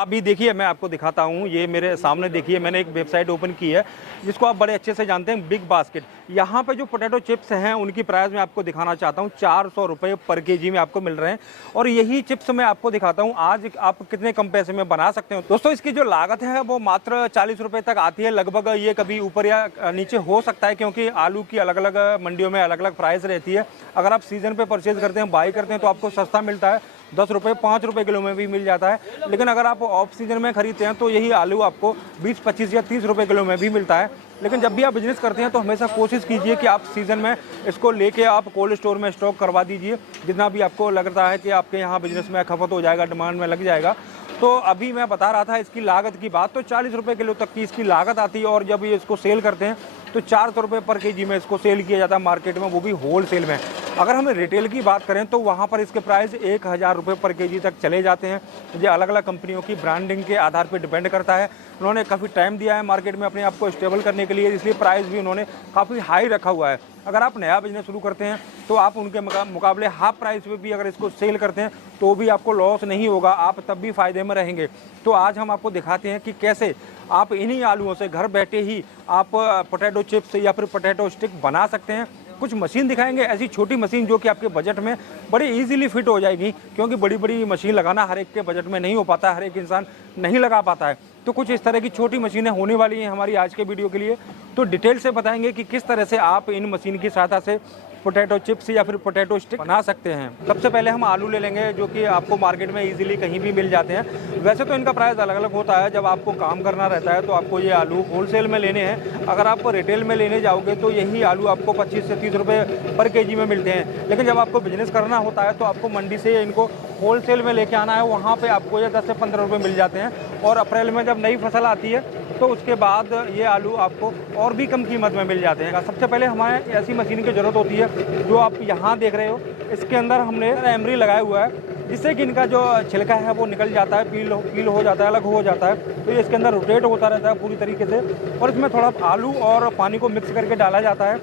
अभी देखिए मैं आपको दिखाता हूँ, ये मेरे सामने देखिए मैंने एक वेबसाइट ओपन की है जिसको आप बड़े अच्छे से जानते हैं, बिग बास्केट। यहाँ पे जो पोटैटो चिप्स हैं उनकी प्राइस मैं आपको दिखाना चाहता हूँ, 400 रुपये पर केजी में आपको मिल रहे हैं। और यही चिप्स मैं आपको दिखाता हूँ आज आप कितने कम पैसे में बना सकते हो। दोस्तों इसकी जो लागत है वो मात्र 40 रुपये तक आती है लगभग। ये कभी ऊपर या नीचे हो सकता है क्योंकि आलू की अलग अलग मंडियों में अलग अलग प्राइस रहती है। अगर आप सीज़न पे परचेज करते हैं, बाई करते हैं तो आपको सस्ता मिलता है, 10 रुपये 5 रुपये किलो में भी मिल जाता है। लेकिन अगर आप ऑफ सीजन में खरीदते हैं तो यही आलू आपको 20, 25 या 30 रुपये किलो में भी मिलता है। लेकिन जब भी आप बिजनेस करते हैं तो हमेशा कोशिश कीजिए कि आप सीज़न में इसको लेके आप कोल्ड स्टोर में स्टॉक करवा दीजिए। जितना भी आपको लगता है कि आपके यहाँ बिजनेस में खपत हो जाएगा, डिमांड में लग जाएगा। तो अभी मैं बता रहा था इसकी लागत की बात, तो 40 रुपये किलो तक की इसकी लागत आती है। और जब ये इसको सेल करते हैं तो 400 रुपये पर केजी में इसको सेल किया जाता है मार्केट में, वो भी होल सेल में। अगर हम रिटेल की बात करें तो वहाँ पर इसके प्राइस 1000 रुपये पर केजी तक चले जाते हैं। ये अलग अलग कंपनियों की ब्रांडिंग के आधार पर डिपेंड करता है। उन्होंने काफ़ी टाइम दिया है मार्केट में अपने आप को स्टेबल करने के लिए, इसलिए प्राइस भी उन्होंने काफ़ी हाई रखा हुआ है। अगर आप नया बिजनेस शुरू करते हैं तो आप उनके मुकाबले हाफ प्राइस पे भी अगर इसको सेल करते हैं तो भी आपको लॉस नहीं होगा, आप तब भी फ़ायदे में रहेंगे। तो आज हम आपको दिखाते हैं कि कैसे आप इन्हीं आलूओं से घर बैठे ही आप पोटैटो चिप्स या फिर पोटैटो स्टिक बना सकते हैं। कुछ मशीन दिखाएंगे, ऐसी छोटी मशीन जो कि आपके बजट में बड़ी इजीली फिट हो जाएगी, क्योंकि बड़ी बड़ी मशीन लगाना हर एक के बजट में नहीं हो पाता, हर एक इंसान नहीं लगा पाता है। तो कुछ इस तरह की छोटी मशीनें होने वाली हैं हमारी आज के वीडियो के लिए। तो डिटेल से बताएंगे कि किस तरह से आप इन मशीन की सहायता से पोटैटो चिप्स या फिर पोटैटो स्टिक बना सकते हैं। सबसे पहले हम आलू ले लेंगे जो कि आपको मार्केट में इजीली कहीं भी मिल जाते हैं। वैसे तो इनका प्राइस अलग अलग होता है, जब आपको काम करना रहता है तो आपको ये आलू होलसेल में लेने हैं। अगर आप रिटेल में लेने जाओगे तो यही आलू आपको 25 से 30 रुपये पर केजी में मिलते हैं। लेकिन जब आपको बिजनेस करना होता है तो आपको मंडी से इनको होलसेल में लेके आना है, वहाँ पे आपको ये 10 से 15 रुपये मिल जाते हैं। और अप्रैल में जब नई फसल आती है तो उसके बाद ये आलू आपको और भी कम कीमत में मिल जाते हैं। सबसे पहले हमें ऐसी मशीन की ज़रूरत होती है जो आप यहाँ देख रहे हो। इसके अंदर हमने एमरी लगाया हुआ है जिससे कि इनका जो छिलका है वो निकल जाता है, पील हो जाता है, अलग हो जाता है। तो ये इसके अंदर रोटेट होता रहता है पूरी तरीके से। और इसमें थोड़ा आलू और पानी को मिक्स करके डाला जाता है,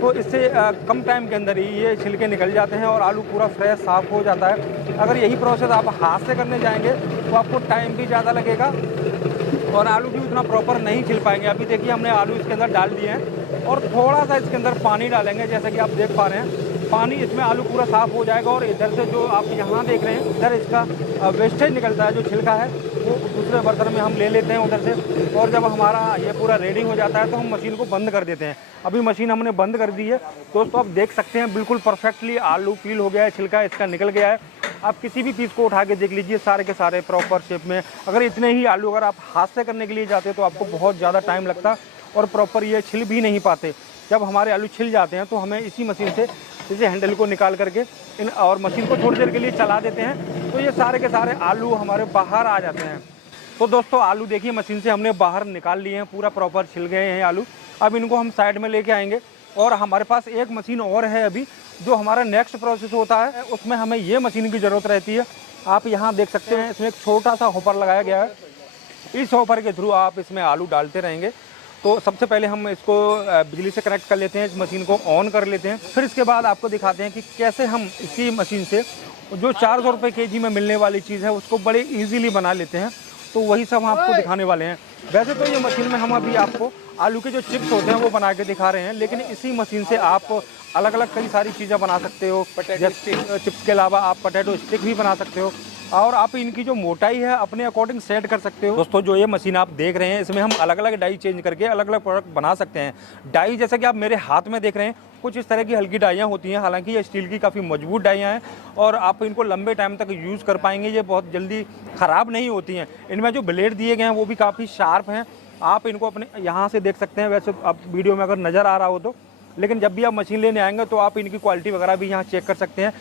तो इससे कम टाइम के अंदर ही ये छिलके निकल जाते हैं और आलू पूरा फ्रेश साफ़ हो जाता है। अगर यही प्रोसेस आप हाथ से करने जाएंगे तो आपको टाइम भी ज़्यादा लगेगा और आलू भी उतना प्रॉपर नहीं छिल पाएंगे। अभी देखिए हमने आलू इसके अंदर डाल दिए हैं और थोड़ा सा इसके अंदर पानी डालेंगे, जैसा कि आप देख पा रहे हैं। पानी इसमें आलू पूरा साफ़ हो जाएगा और इधर से जो आप यहाँ देख रहे हैं इधर इसका वेस्टेज निकलता है, जो छिलका है वो दूसरे बर्तन में हम ले लेते हैं उधर से। और जब हमारा ये पूरा रेडी हो जाता है तो हम मशीन को बंद कर देते हैं। अभी मशीन हमने बंद कर दी है दोस्तों, आप देख सकते हैं बिल्कुल परफेक्टली आलू पील हो गया है, छिलका इसका निकल गया है। आप किसी भी पीस को उठा के देख लीजिए, सारे के सारे प्रॉपर शेप में। अगर इतने ही आलू अगर आप हाथ से करने के लिए जाते तो आपको बहुत ज़्यादा टाइम लगता और प्रॉपर ये छिल भी नहीं पाते। जब हमारे आलू छिल जाते हैं तो हमें इसी मशीन से इसे हैंडल को निकाल करके इन और मशीन को थोड़ी देर के लिए चला देते हैं, तो ये सारे के सारे आलू हमारे बाहर आ जाते हैं। तो दोस्तों आलू देखिए मशीन से हमने बाहर निकाल लिए हैं, पूरा प्रॉपर छिल गए हैं आलू। अब इनको हम साइड में लेके आएंगे और हमारे पास एक मशीन और है अभी, जो हमारा नेक्स्ट प्रोसेस होता है उसमें हमें ये मशीन की ज़रूरत रहती है। आप यहाँ देख सकते हैं इसमें एक छोटा सा हॉपर लगाया गया है। इस हॉपर के थ्रू आप इसमें आलू डालते रहेंगे। तो सबसे पहले हम इसको बिजली से कनेक्ट कर लेते हैं, इस मशीन को ऑन कर लेते हैं। फिर इसके बाद आपको दिखाते हैं कि कैसे हम इसी मशीन से जो 400 रुपये केजी में मिलने वाली चीज़ है उसको बड़े ईजीली बना लेते हैं। तो वही सब हम आपको दिखाने वाले हैं। वैसे तो ये मशीन में हम अभी आपको आलू के जो चिप्स होते हैं वो बना के दिखा रहे हैं, लेकिन इसी मशीन से आप अलग अलग कई सारी चीज़ें बना सकते हो। चिप्स के अलावा आप पोटैटो स्टिक भी बना सकते हो और आप इनकी जो मोटाई है अपने अकॉर्डिंग सेट कर सकते हो। दोस्तों जो ये मशीन आप देख रहे हैं इसमें हम अलग अलग डाई चेंज करके अलग अलग प्रोडक्ट बना सकते हैं। डाई जैसा कि आप मेरे हाथ में देख रहे हैं कुछ इस तरह की हल्की डाइयाँ होती हैं, हालांकि ये स्टील की काफ़ी मजबूत डाइयाँ हैं और आप इनको लंबे टाइम तक यूज़ कर पाएंगे। ये बहुत जल्दी ख़राब नहीं होती हैं। इनमें जो ब्लेड दिए गए हैं वो भी काफ़ी शार्प हैं, आप इनको अपने यहाँ से देख सकते हैं। वैसे आप वीडियो में अगर नज़र आ रहा हो तो, लेकिन जब भी आप मशीन लेने आएंगे तो आप इनकी क्वालिटी वगैरह भी यहाँ चेक कर सकते हैं।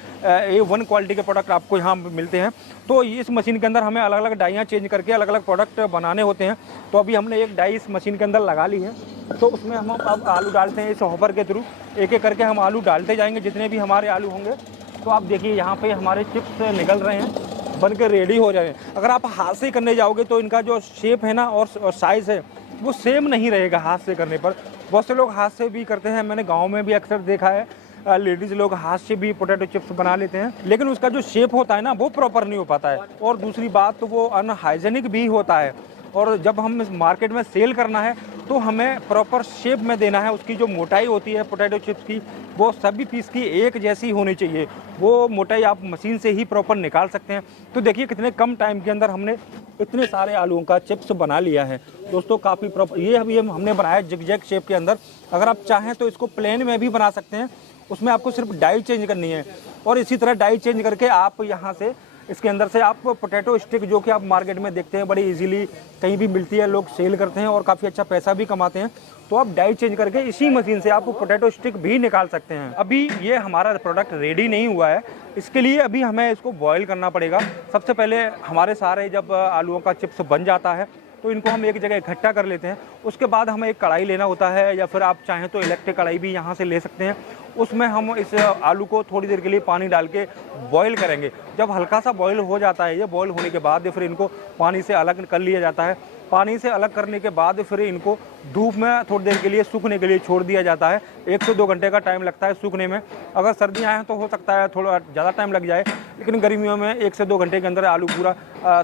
A1 क्वालिटी के प्रोडक्ट आपको यहाँ मिलते हैं। तो इस मशीन के अंदर हमें अलग अलग डाइयाँ चेंज करके अलग अलग प्रोडक्ट बनाने होते हैं। तो अभी हमने एक डाई इस मशीन के अंदर लगा ली है, तो उसमें हम अब आलू डालते हैं। इस हॉपर के थ्रू एक एक करके हम आलू डालते जाएंगे, जितने भी हमारे आलू होंगे। तो आप देखिए यहाँ पे हमारे चिप्स निकल रहे हैं, बन के रेडी हो जाए। अगर आप हाथ से करने जाओगे तो इनका जो शेप है ना और साइज़ है वो सेम नहीं रहेगा हाथ से करने पर। बहुत से लोग हाथ से भी करते हैं, मैंने गांव में भी अक्सर देखा है। लेडीज़ लोग हाथ से भी पोटैटो चिप्स बना लेते हैं, लेकिन उसका जो शेप होता है ना वो प्रॉपर नहीं हो पाता है। और दूसरी बात तो वो अनहाइजेनिक भी होता है। और जब हम मार्केट में सेल करना है तो हमें प्रॉपर शेप में देना है। उसकी जो मोटाई होती है पोटैटो चिप्स की, वो सभी पीस की एक जैसी होनी चाहिए। वो मोटाई आप मशीन से ही प्रॉपर निकाल सकते हैं। तो देखिए कितने कम टाइम के अंदर हमने इतने सारे आलूओं का चिप्स बना लिया है दोस्तों। काफ़ी प्रॉपर ये अभी हमने बनाया जिगजैग शेप के अंदर। अगर आप चाहें तो इसको प्लेन में भी बना सकते हैं, उसमें आपको सिर्फ डाई चेंज करनी है। और इसी तरह डाई चेंज करके आप यहाँ से इसके अंदर से आप पोटैटो स्टिक, जो कि आप मार्केट में देखते हैं बड़ी इजीली कहीं भी मिलती है, लोग सेल करते हैं और काफ़ी अच्छा पैसा भी कमाते हैं। तो आप डाई चेंज करके इसी मशीन से आप पोटैटो स्टिक भी निकाल सकते हैं। अभी ये हमारा प्रोडक्ट रेडी नहीं हुआ है, इसके लिए अभी हमें इसको बॉईल करना पड़ेगा। सबसे पहले हमारे सारे जब आलूओं का चिप्स बन जाता है तो इनको हम एक जगह इकट्ठा कर लेते हैं। उसके बाद हमें एक कढ़ाई लेना होता है, या फिर आप चाहें तो इलेक्ट्रिक कढ़ाई भी यहाँ से ले सकते हैं। उसमें हम इस आलू को थोड़ी देर के लिए पानी डाल के बॉईल करेंगे। जब हल्का सा बॉईल हो जाता है, ये बॉईल होने के बाद फिर इनको पानी से अलग कर लिया जाता है। पानी से अलग करने के बाद फिर इनको धूप में थोड़ी देर के लिए सूखने के लिए छोड़ दिया जाता है। 1 से 2 घंटे का टाइम लगता है सूखने में। अगर सर्दियाँ हैं तो हो सकता है थोड़ा ज़्यादा टाइम लग जाए, लेकिन गर्मियों में 1 से 2 घंटे के अंदर आलू पूरा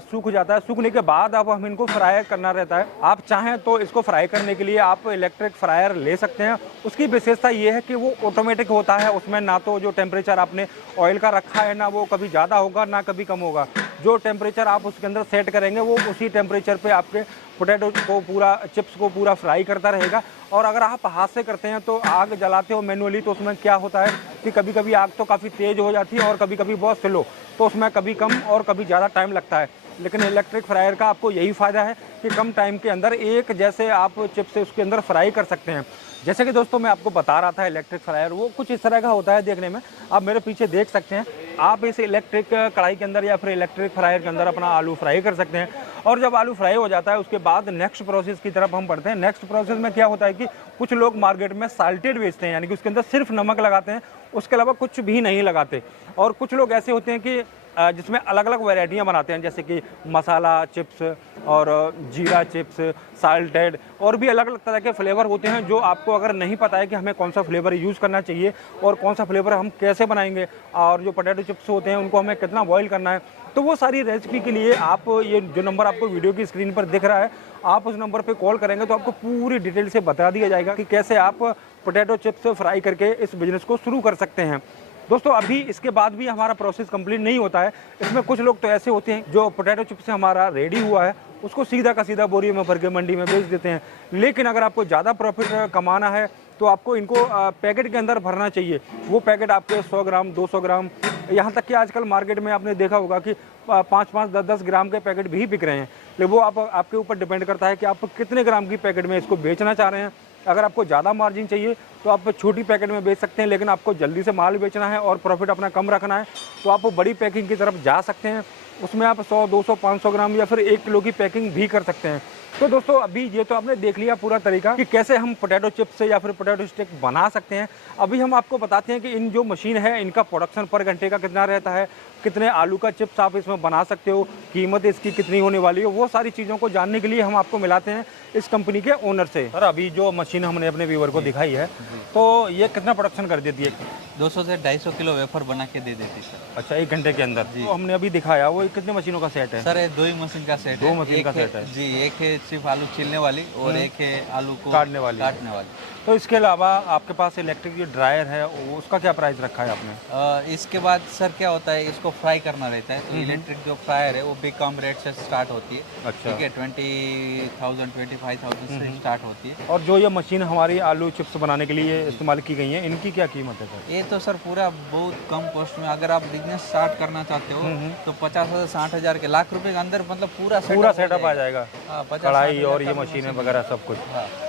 सूख जाता है। सूखने के बाद अब हम इनको फ्राई करना रहता है। आप चाहें तो इसको फ्राई करने के लिए आप इलेक्ट्रिक फ्रायर ले सकते हैं। उसकी विशेषता ये है कि वो ऑटोमेटिक होता है, उसमें ना तो जो टेम्परेचर आपने ऑयल का रखा है ना वो कभी ज़्यादा होगा ना कभी कम होगा। जो टेम्परेचर आप उसके अंदर सेट करेंगे वो उसी टेम्परेचर पे आपके पोटैटो को पूरा चिप्स को पूरा फ्राई करता रहेगा। और अगर आप हाथ से करते हैं तो आग जलाते हो मैनुअली, तो उसमें क्या होता है कि कभी कभी आग तो काफ़ी तेज़ हो जाती है और कभी कभी बहुत स्लो, तो उसमें कभी कम और कभी ज़्यादा टाइम लगता है। लेकिन इलेक्ट्रिक फ्रायर का आपको यही फ़ायदा है कि कम टाइम के अंदर एक जैसे आप चिप्स उसके अंदर फ्राई कर सकते हैं। जैसे कि दोस्तों मैं आपको बता रहा था, इलेक्ट्रिक फ्रायर वो कुछ इस तरह का होता है देखने में। आप मेरे पीछे देख सकते हैं। आप इस इलेक्ट्रिक कढ़ाई के अंदर या फिर इलेक्ट्रिक फ्रायर के अंदर अपना आलू फ्राई कर सकते हैं। और जब आलू फ्राई हो जाता है उसके बाद नेक्स्ट प्रोसेस की तरफ हम बढ़ते हैं। नेक्स्ट प्रोसेस में क्या होता है कि कुछ लोग मार्केट में साल्टेड बेचते हैं, यानी कि उसके अंदर सिर्फ नमक लगाते हैं, उसके अलावा कुछ भी नहीं लगाते। और कुछ लोग ऐसे होते हैं कि जिसमें अलग अलग वैरायटियाँ बनाते हैं, जैसे कि मसाला चिप्स और जीरा चिप्स, साल्टेड, और भी अलग अलग तरह के फ्लेवर होते हैं। जो आपको अगर नहीं पता है कि हमें कौन सा फ्लेवर यूज़ करना चाहिए और कौन सा फ्लेवर हम कैसे बनाएंगे, और जो पोटैटो चिप्स होते हैं उनको हमें कितना बॉईल करना है, तो वो सारी रेसिपी के लिए आप ये जो नंबर आपको वीडियो की स्क्रीन पर दिख रहा है, आप उस नंबर पे कॉल करेंगे तो आपको पूरी डिटेल से बता दिया जाएगा कि कैसे आप पोटैटो चिप्स फ्राई करके इस बिज़नेस को शुरू कर सकते हैं। दोस्तों अभी इसके बाद भी हमारा प्रोसेस कंप्लीट नहीं होता है। इसमें कुछ लोग तो ऐसे होते हैं जो पोटैटो चिप्स से हमारा रेडी हुआ है उसको सीधा का सीधा बोरी में भर के मंडी में बेच देते हैं। लेकिन अगर आपको ज़्यादा प्रॉफिट कमाना है तो आपको इनको पैकेट के अंदर भरना चाहिए। वो पैकेट आपके 100 ग्राम, 200 ग्राम, यहाँ तक कि आजकल मार्केट में आपने देखा होगा कि 5-5, 10-10 ग्राम के पैकेट भी बिक रहे हैं। लेकिन वो आपके ऊपर डिपेंड करता है कि आप कितने ग्राम की पैकेट में इसको बेचना चाह रहे हैं। अगर आपको ज़्यादा मार्जिन चाहिए तो आप छोटी पैकेट में बेच सकते हैं, लेकिन आपको जल्दी से माल बेचना है और प्रॉफिट अपना कम रखना है तो आप बड़ी पैकिंग की तरफ जा सकते हैं। उसमें आप 100, 200, 500 ग्राम या फिर 1 किलो की पैकिंग भी कर सकते हैं। तो दोस्तों अभी ये तो आपने देख लिया पूरा तरीका कि कैसे हम पोटैटो चिप्स या फिर पोटैटो स्टिक बना सकते हैं। अभी हम आपको बताते हैं कि इन जो मशीन है इनका प्रोडक्शन पर घंटे का कितना रहता है, कितने आलू का चिप्स आप इसमें बना सकते हो, कीमत इसकी कितनी होने वाली है, वो सारी चीज़ों को जानने के लिए हम आपको मिलाते हैं इस कंपनी के ओनर से। सर अभी जो मशीन हमने अपने व्यूअर को दिखाई है तो ये कितना प्रोडक्शन कर देती है? 200 से 250 किलो वेफर बना के दे देती सर। अच्छा, 1 घंटे के अंदर। तो हमने अभी दिखाया वो कितने मशीनों का सेट है? सर ये 2 ही मशीन का सेट है। 2 मशीन का सेट है जी। एक है सिर्फ आलू छीलने वाली और एक है आलू को काटने वाली। तो इसके अलावा आपके पास इलेक्ट्रिक जो ड्रायर है उसका क्या प्राइस रखा है आपने? इसके बाद सर क्या होता है, इसको फ्राई करना रहता है तो इलेक्ट्रिक जो फ्रायर है वो भी कम रेट से स्टार्ट होती है। अच्छा। ठीक है, 20,000 25,000 से स्टार्ट होती है। और जो ये मशीन हमारी आलू चिप्स बनाने के लिए इस्तेमाल की गई है इनकी क्या कीमत है सर? ये तो सर पूरा बहुत कम कॉस्ट में, अगर आप बिजनेस स्टार्ट करना चाहते हो तो 50,000 60,000 के लाख रुपए के अंदर मतलब पूरा सेटअप आ जाएगा, कढ़ाई और ये मशीनें वगैरह सब कुछ।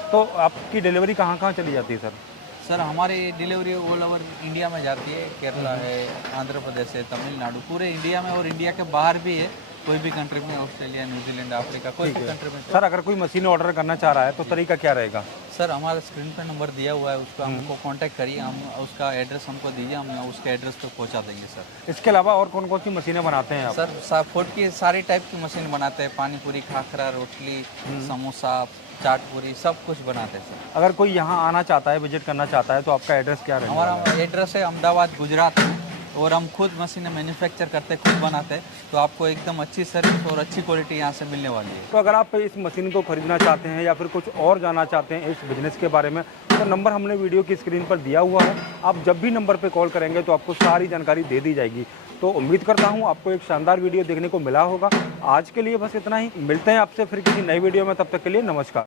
तो आपकी डिलीवरी कहाँ कहाँ चली जाती है सर? सर हमारी डिलीवरी ऑल ओवर इंडिया में जाती है। केरला है, आंध्र प्रदेश है, तमिलनाडु, पूरे इंडिया में और इंडिया के बाहर भी है। कोई भी कंट्री में, ऑस्ट्रेलिया, न्यूजीलैंड, अफ्रीका, कोई भी कंट्री में। सर अगर कोई मशीन ऑर्डर करना चाह रहा है तो तरीका क्या रहेगा? सर हमारा स्क्रीन पे नंबर दिया हुआ है, उसको हमको कांटेक्ट करिए, हम उसका एड्रेस हमको दीजिए, हम उसके एड्रेस पे पहुंचा देंगे सर। इसके अलावा और कौन कौन सी मशीनें बनाते हैं आप? सर फूड की सारी टाइप की मशीन बनाते हैं, पानी पूरी, खाखरा, रोटली, समोसा, चाट पूरी, सब कुछ बनाते हैं सर। अगर कोई यहाँ आना चाहता है, विजिट करना चाहता है तो आपका एड्रेस क्या रहेगा? हमारा एड्रेस है अहमदाबाद, गुजरात में, और हम खुद मशीनें मैन्युफैक्चर करते हैं, खुद बनाते हैं, तो आपको एकदम अच्छी सर्विस और अच्छी क्वालिटी यहाँ से मिलने वाली है। तो अगर आप इस मशीन को खरीदना चाहते हैं या फिर कुछ और जानना चाहते हैं इस बिज़नेस के बारे में, तो नंबर हमने वीडियो की स्क्रीन पर दिया हुआ है। आप जब भी नंबर पे कॉल करेंगे तो आपको सारी जानकारी दे दी जाएगी। तो उम्मीद करता हूँ आपको एक शानदार वीडियो देखने को मिला होगा। आज के लिए बस इतना ही, मिलते हैं आपसे फिर किसी नई वीडियो में, तब तक के लिए नमस्कार।